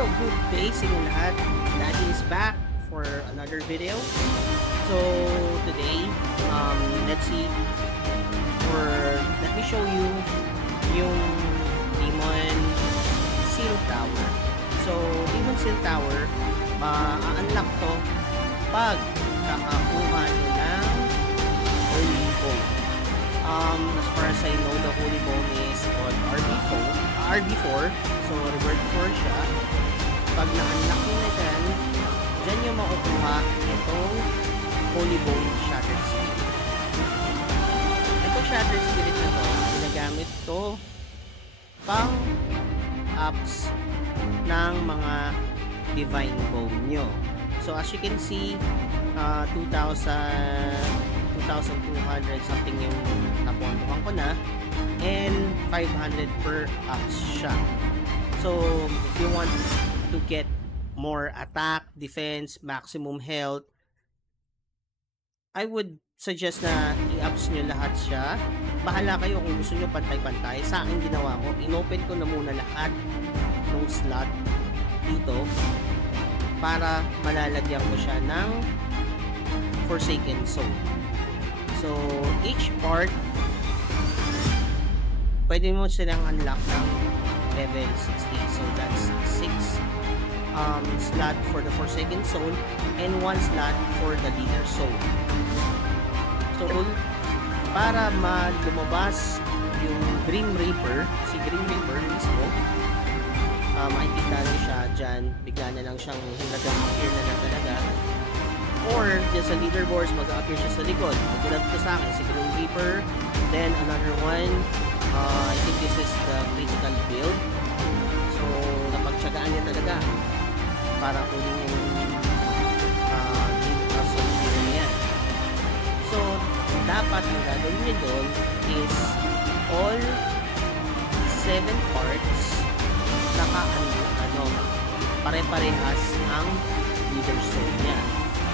Hello, good day sa inyo lahat. Daddy is back for another video. So today, let's see, or let me show you yung Demon Seal Tower. So Demon Seal Tower, ma-unlock to pag kakakuha nyo ng Holy Bone. As far as I know, the Holy Bone is on RB4, so revert 4 siya. Pag na-unlock nyo na dyan nyo makukuha itong Holy Bone Shattered Spirit. Itong Shattered Spirit na to, ginagamit to pang ups ng mga Divine Bone nyo. So as you can see, 2,200 something yung napondohan ko na, and 500 per ups siya. So if you want to get more attack, defense, maximum health, I would suggest na i-ups nyo lahat siya. Bahala kayo kung gusto nyo pantay-pantay. Sa akin ginawa ko, inopen ko na muna lahat ng slot dito para malalagyan ko siya ng Forsaken Soul. So each part pwede mo silang unlock ng level 60. So that's 6 slot for the Forsaken Soul and 1 slot for the Leader Soul. So para lumabas yung Grim Reaper, si Grim Reaper mismo, makikita nyo siya dyan, bigla na lang siyang nag-appear na lang talaga, or dyan sa leaderboards mag-appear siya sa likod. Tulad ko sa akin, si Grim Reaper, then another one, I think this is the critical build. So napagtsagaan niya talaga para kunin yung assault niya. So dapat ang gagawin niyo doon is all 7 parts pare-parehas ang Leader Soul niya.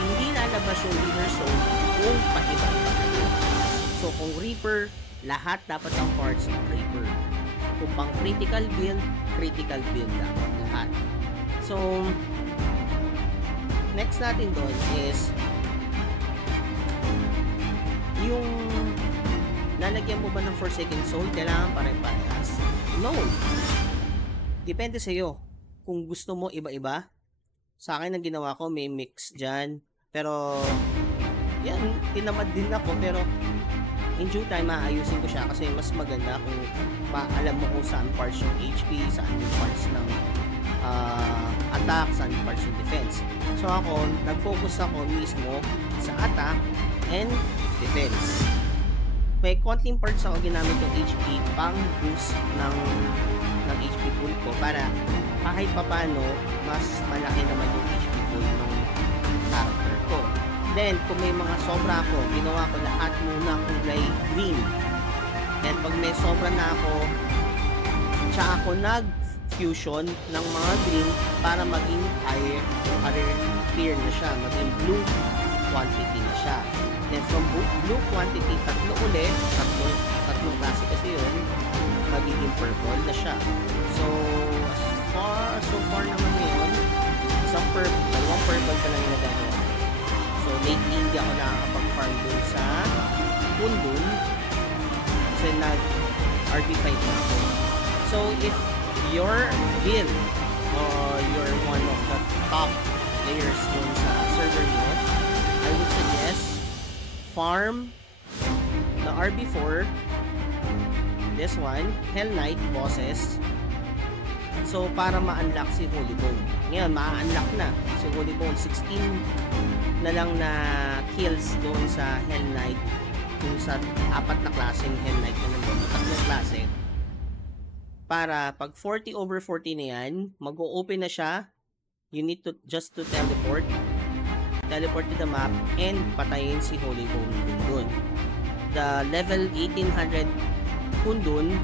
Hindi lalabas yung Leader Soul kung paiba-iba kayo. So kung Reaper, lahat dapat ang parts ng Reaper. Kung pang critical build dapat lahat. So next natin doon is yung lalagyan mo ba ng Forsaken Soul, kailangan pare-parehas? No. Depende sa iyo. Kung gusto mo iba-iba, sa akin ang ginawa ko, may mix dyan. Pero yan, tinamad din ako, pero in due time maayusin ko siya kasi mas maganda kung alam mo kung saan parts yung HP, saan yung parts ng attack, saan yung parts yung defense. So ako, nag-focus ako mismo sa attack and defense. May konting parts ako ginamit yung HP pang boost ng HP pool ko para kahit papano mas malaki naman yung HP pool ng character ko. Then kung may mga sobra ako, ginawa ko lahat muna kulay green. Then pag may sobra na ako, tsaka ako nag-fusion ng mga green para maging higher clear na siya, maging blue quantity na siya. Then from blue quantity, tatlong klase kasi yun, magiging purple na siya. So far naman ngayon, dalawang purple pa lang yung nagagawa. So lately hindi ako nakakapag-farm dun sa Kundun kasi nag-RB5 na ako. So if your guild or you're one of the top players dun sa server nyo, I would suggest farm the RB4, this one, Hell Knight bosses. So para ma-unlock si Holy Bone. Ngayon, ma-unlock na si Holy Bone. 16 na lang na kills doon sa Hell Knight. Kung sa 4 na klaseng Hell Knight na nandun, 3 klase. Para pag 40 over 40 na yan, mag-o-open na siya. You need to just to teleport to the map and patayin si Holy Bone doon. The level 1800 Kundun,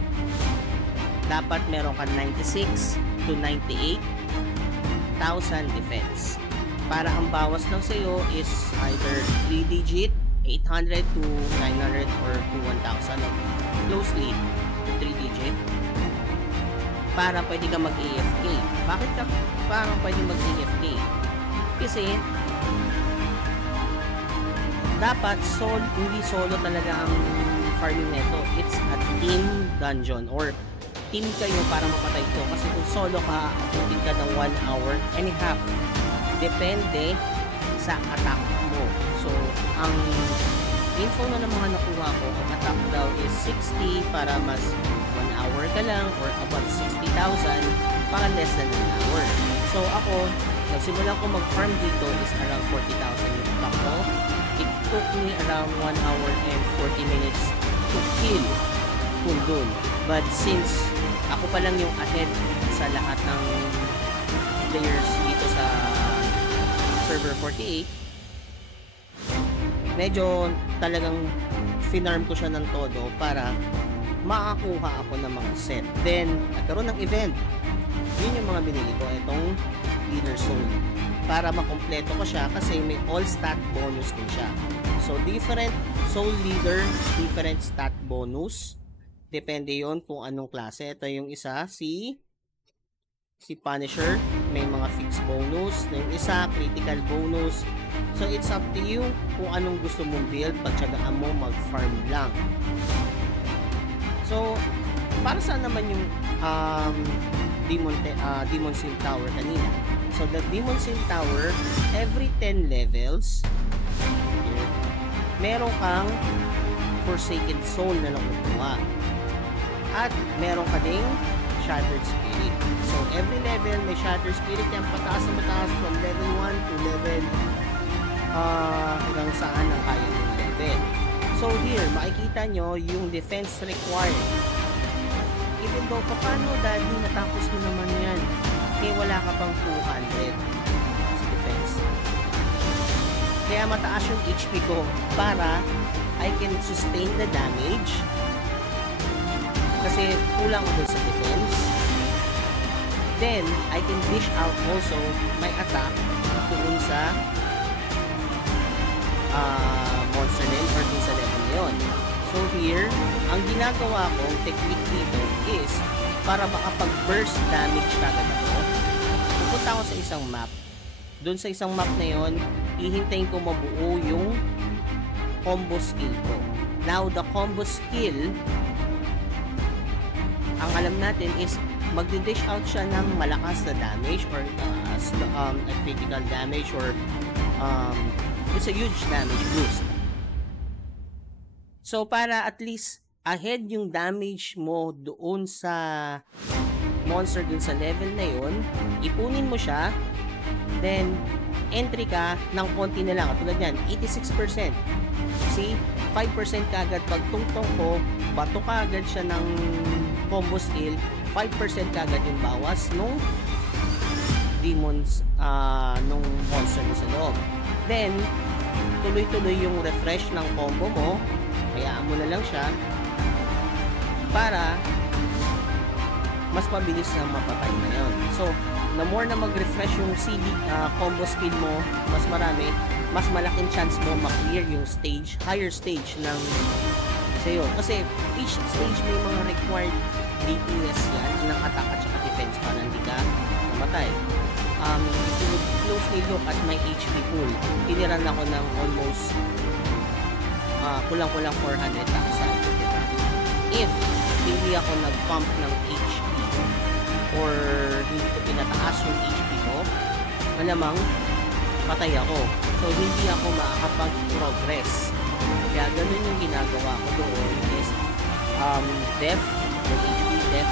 dapat meron ka 96 to 98,000 defense. Para ang bawas lang sa'yo is either 3 digit, 800 to 900 or to 1,000, closely to 3 digit. para pwede ka mag-AFK. Bakit ka parang pwede mag-AFK? Kasi dapat hindi solo talaga ang farming neto. It's a team dungeon or team kayo para mapatay ito. Kasi kung solo ka, abutin ka ng 1 hour and a half. Depende sa attack mo. So, ang info na mga nakuha ko, ang attack daw is 60 para mas 1 hour ka lang or about 60,000 para less than 1 hour. So, ako, nagsimulan ko mag-farm dito is around 40,000 yung attack ko. It took me around 1 hour and 40 minutes to kill Kundun. But since ako pa lang yung ahead sa lahat ng players dito sa server 48, medyo talagang finarm ko siya ng todo para makakuha ako ng mga set. Then, nagkaroon ng event. Yun yung mga binili ko, itong Leader Soul. Para makompleto ko siya kasi may all stat bonus din siya. So, different Soul Leader, different stat bonus. Depende yon kung anong klase. Ito yung isa, si Punisher. May mga fixed bonus. Yung isa, critical bonus. So, it's up to you kung anong gusto mong build. Pagtsagaan mo, mag-farm lang. So, para saan naman yung Demon Seal Tower kanina? So, the Demon Seal Tower, every 10 levels, meron kang Forsaken Soul na nakukuha. At meron ka ding Shattered Spirit. So, every level may Shattered Spirit yan, pataas na mataas from level 1 to level hanggang saan ang kaya ng level. So, here, makikita nyo yung defense required. Even though, paano daddy, natapos mo naman yan? Kaya wala ka pang 200 sa defense. Kaya mataas yung HP ko para I can sustain the damage. Kasi kulang ko dun sa defense. Then, I can dish out also my attack doon sa monster name or dun sa level yun. So here, ang ginagawa kong technique dito is para makapag-burst damage kagad ako. Pupunta ako sa isang map. Doon sa isang map na yon, hihintayin ko mabuo yung combo skill ko. Now, the combo skill, ang alam natin is magdi-dish out siya ng malakas na damage or a critical damage or it's a huge damage boost. So, para at least ahead yung damage mo doon sa monster dun sa level na yun, ipunin mo siya, then entry ka ng konti na lang. Tulad yan, 86%. See, 5% kagad pag tungtong ko, bato kagad siya ng combo skill, 5% kagad yung bawas nung demons, nung monster mo sa loob. Then, tuloy-tuloy yung refresh ng combo mo, hayaan mo na lang siya para mas mabilis na mapatay na yun. So, the more na mag-refresh yung combo skill mo, mas marami, mas malaking chance mo ma-clear yung stage, higher stage ng sa'yo. Kasi each stage may mga required DPS yan ng attack at saka defense para hindi ka mamatay. If you would closely look at my HP pool, tiniran ako ng almost kulang-kulang 400,000. Diba? If hindi ako nag-pump ng HP or hindi ko pinataas yung HP ko, malamang patay ako. So, hindi ako makakapag-progress. Kaya ganun yung ginagawa ko doon is def, def,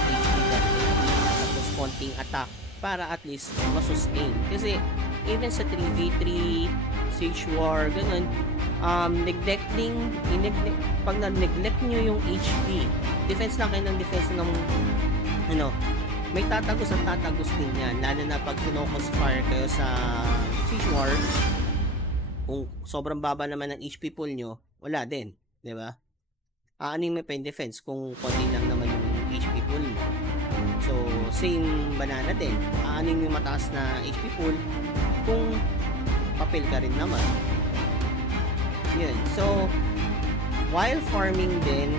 tapos konting attack para at least masustain. Kasi even sa 3v3, Siege War, ganun, pag na-neglect nyo yung HP, defense lang kayo ng defense ng may tatagos at tatagos din yan, lalo na pag focus fire kayo sa Siege War. Kung sobrang baba naman ng HP pool nyo, wala din, di ba? Aanin mo pa yung defense kung konti lang naman yung HP pool mo. So, same banana din. Aanin yung mataas na HP pool kung papel ka rin naman. Yun. So, while farming din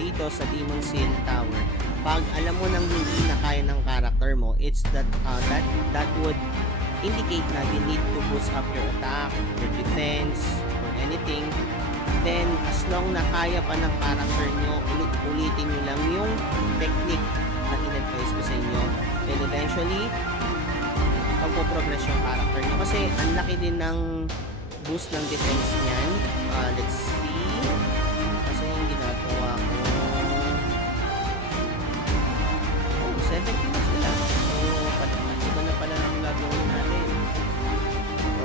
dito sa Demon Seal Tower, pag alam mo nang hindi na kaya ng character mo, it's that would indicate na you need to boost up your attack, your defense, or anything. Then, as long na kaya pa ng character nyo, ulitin nyo lang yung technique na in-advise ko sa inyo. Then, eventually, magpo-progress yung character nyo. Kasi, ang laki din ng boost ng defense niyan. Let's see. Kasi yung ginagawa ko. 70 na sila. So, iba na pala ang gagawin natin. So,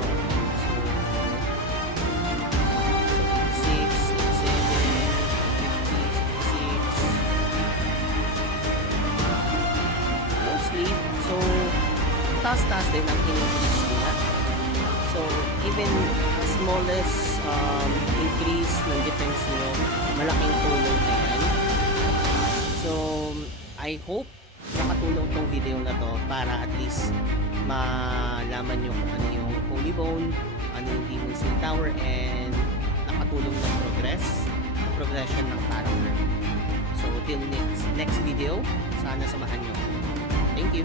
86, 87, 56. Mostly. So, taas-taas din ang in-increase nila. So, even smallest increase ng defense nyo, malaking tulong na yan. So, I hope nakatulong tong video na to para at least malaman nyo kung ano yung Holy Bone, ano yung Demon Seal Tower, and nakatulong ng progression ng character. So, till next video, sana samahan nyo. Thank you!